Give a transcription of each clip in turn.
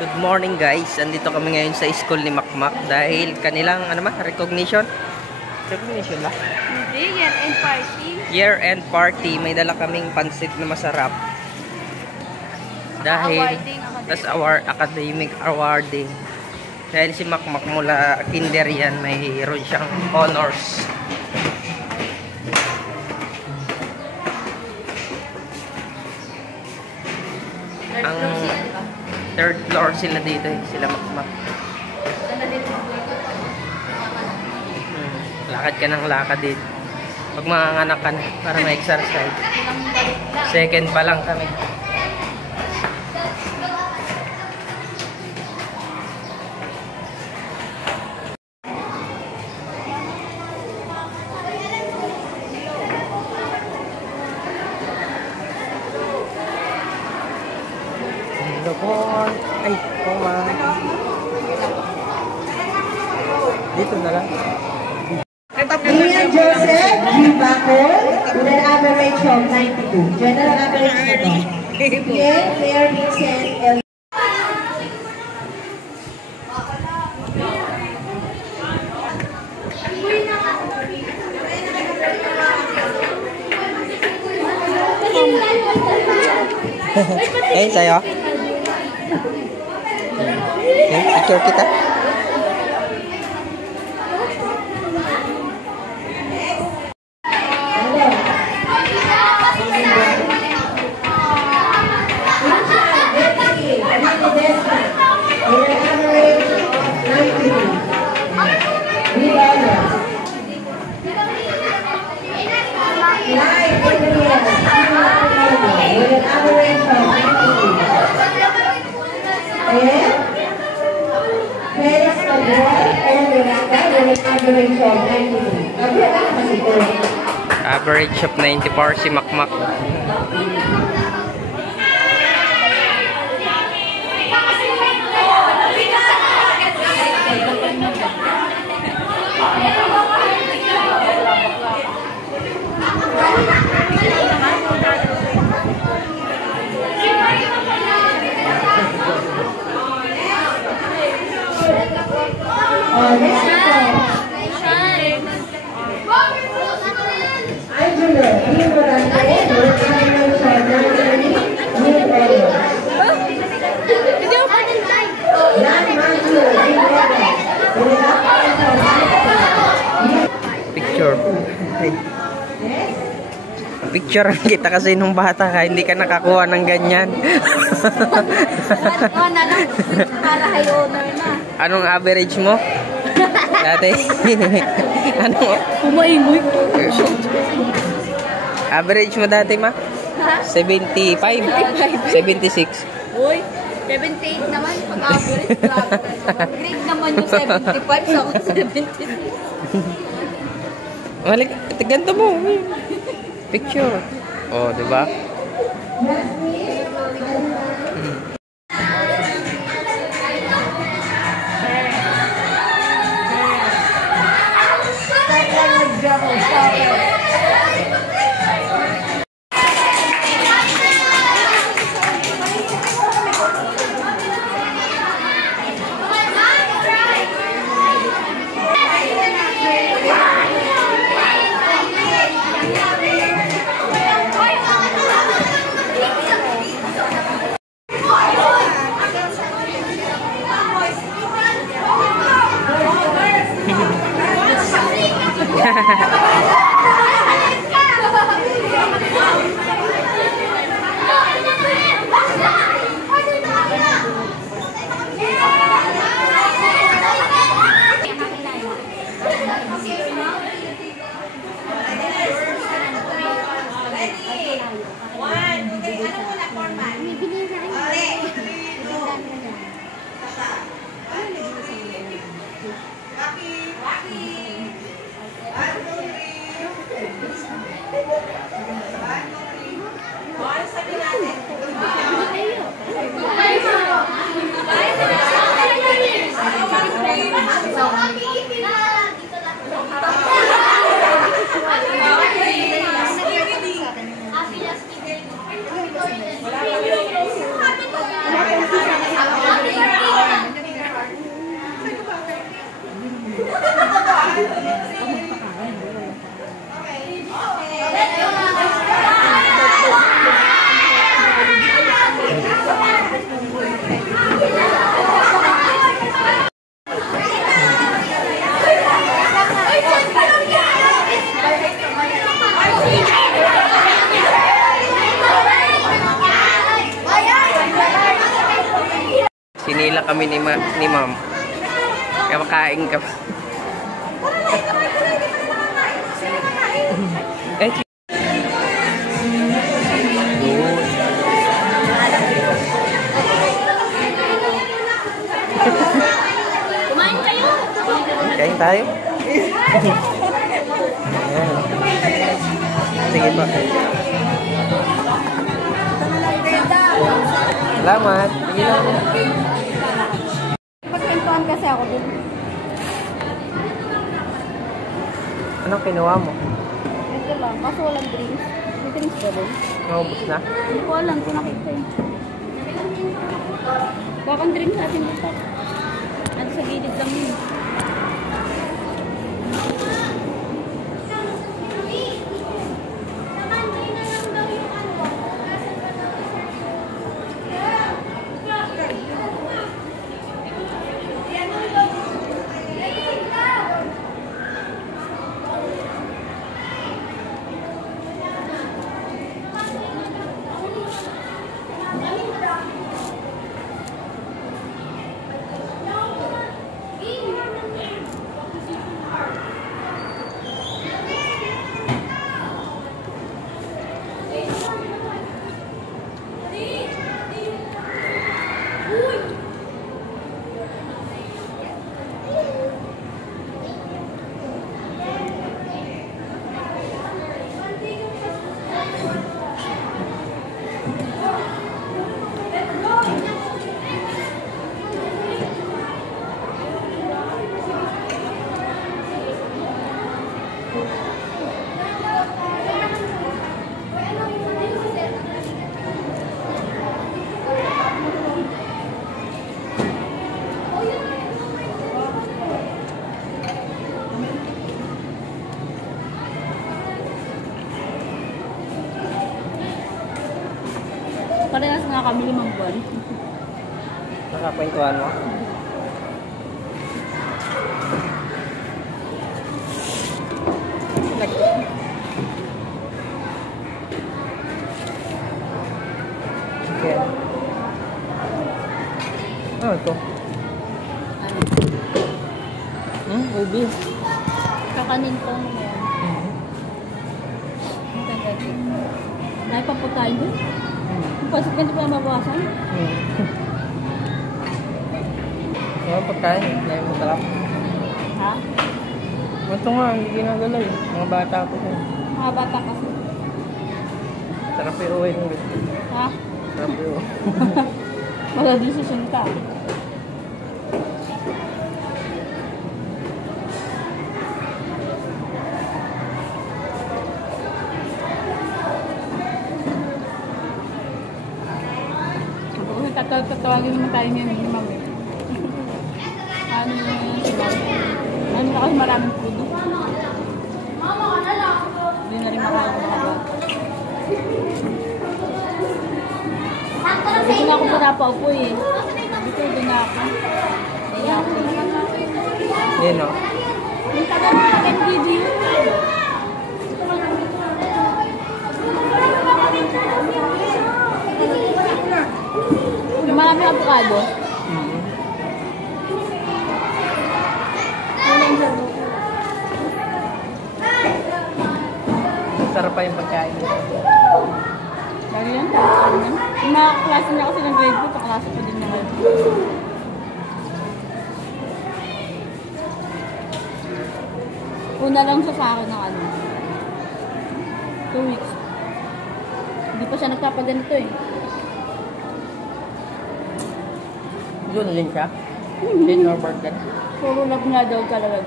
Good morning guys, andito kami ngayon sa school ni Makmak dahil kanilang recognition ba? Hindi, year-end party. Year-end party, may dala kaming pansit na masarap. Dahil that's our academic awarding. Dahil si Makmak mula kinder yan, mayroon siyang honors. Ang third floor sila dito sila Makmak. Lakad ka ng lakad dito. Pag manganganak ka na, para ma-exercise. Second pa lang kami. Hello po. Ay, dito na lang. Ian Joseph G. Bacol with an average of 92. General average nito. Again, Claire Vincent L. Eh, sa'yo? Picture kita? Average of 94 si Makmak. Picture kita kasi nung bata ka, hindi ka nakakuha ng ganyan. Anong average mo? Dati? Anong? Kumaingoy. Average mo dati, ma? 75? 76? Uy, 78 naman. Pag-average, grade naman yung 75 sa 76. Malik, ganito mo. Picture. Oh, di ba? lang kami ni ma'am. Kaya makain kami. Eh, Kumain kayo! kain tayo. Ayan. Sige pa. Salamat. Sige lang. Pagkintuan kasi ako dun. Anong kinuha mo? Ito lang, kaso walang drinks. May drinks ba dun? Naubos na? Hindi ko alam kung nakita yun. Bakang drinks natin dito. Ano sa gilid lang yun. Parehas nga kami 5 buwan. Nakakwentuhan mo? Okay. Ano ito? Ubi. Kakanin ko ngayon. Ang ganda din. Naipaputayin doon? Pasok ka pa mabawasan? Ano pagkain? Dahil masarap. Ha? Ito nga, hindi ginagalaw eh. Mga bata ko siya. Mga bata kasi. Sarap yung uwi ng gusto. Ha? Sarap yung uwi. Wala decision ka. Tatawagin naman tayo ngayon ni Mami. Ano na kasi maraming pudo. Hindi na rin makain mga bata. Dito na ako pinapaupo eh. Dito na ako. Naiya ako. Yan o. Yung tagal mo na video. Marami avocado. Sarap pa yung pagkain. Lagi yan, tayo yan. Yung mga klase niya kasi ng grade 2, kaklase pa din niya ngayon. Una lang siya sa akin ng 2 weeks. Hindi pa siya nagpapaganito eh. Doon din siya? Din or burger? Puro love nga daw talaga.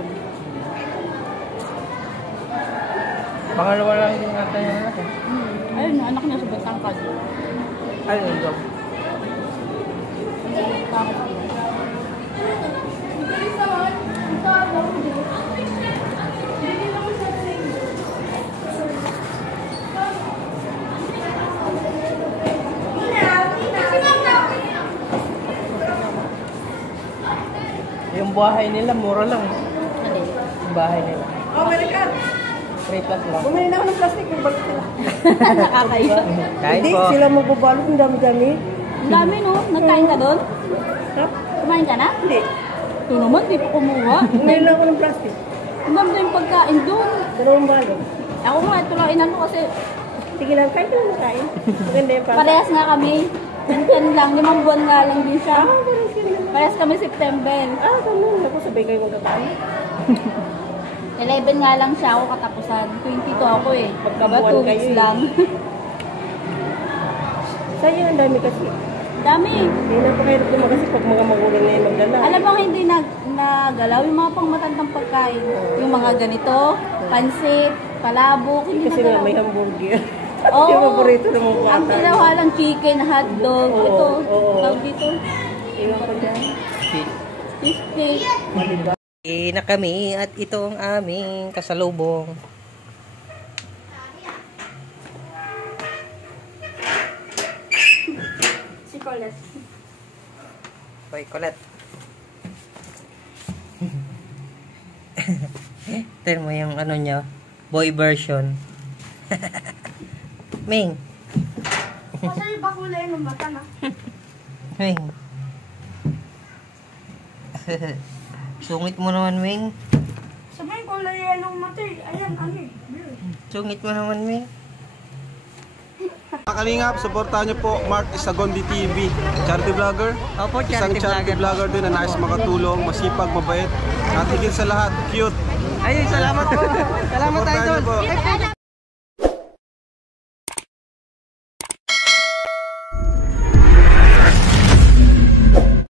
Pangalawa lang din natin yung natin. Ayun, yung anak niya sa Batangkad. Ayun yung job. Yung bahay nila, mura lang. Ano? Yung bahay nila. Oh, meron ka. 3 plus lang. Bumili na ako ng plastic, magbalik sila. Nakakaiba. Kain Hindi, po. sila magbabalot, ang dami-dami. Ang dami no? Nagkain ka doon? Sarap. Kumain ka na? Hindi. Ito naman, di pa kumuha. Ngayon lang ako ng plastic. Ang ganda yung pagkain doon. 2 balon. Ako nga, ito lang inano kasi Sige lang, kahit lang kain. Maganda yung plastic. parehas nga kami. Yan lang, 5 buwan nga lang din siya. Parehas kami September. Ganun. Ako sabay kayo magkakain. 11 nga lang siya ako katapusan. 22 ako eh. Diba, Magkabuan 2 weeks kayo eh. lang. Sayang ang dami kasi. Dami. Hindi na pa kahirap naman kasi pag mga magulang na yung magdala. Alam mo, hindi nagalaw yung mga pangmatandang pagkain. Yung mga ganito, pansit, palabok, hindi Kasi nga nagalaw. may hamburger. Oo. Yung paborito ng mga Ang bata. ginawa lang chicken, hotdog, Oo, ito, oo. tawag dito, Iwan ko dyan. fish cake. Na kami at ito ang aming kasalubong. Si Colette. Hoy, Colette. Tignan mo yung ano niya, boy version. Ming. Kasi ba kulay ng mata na? Ming. Sungit mo naman, Ming. Sabay kulay yellow mata eh. Ayan, ano eh. Sungit mo naman, Ming. Mga Kalingap, supportahan niyo po Mark Isagondi TV, charity vlogger. Opo, Isang charity vlogger din na nais makatulong, masipag, mabait, at higit sa lahat, cute. Ayun, salamat po. Salamat, Supportahan idol. niyo po.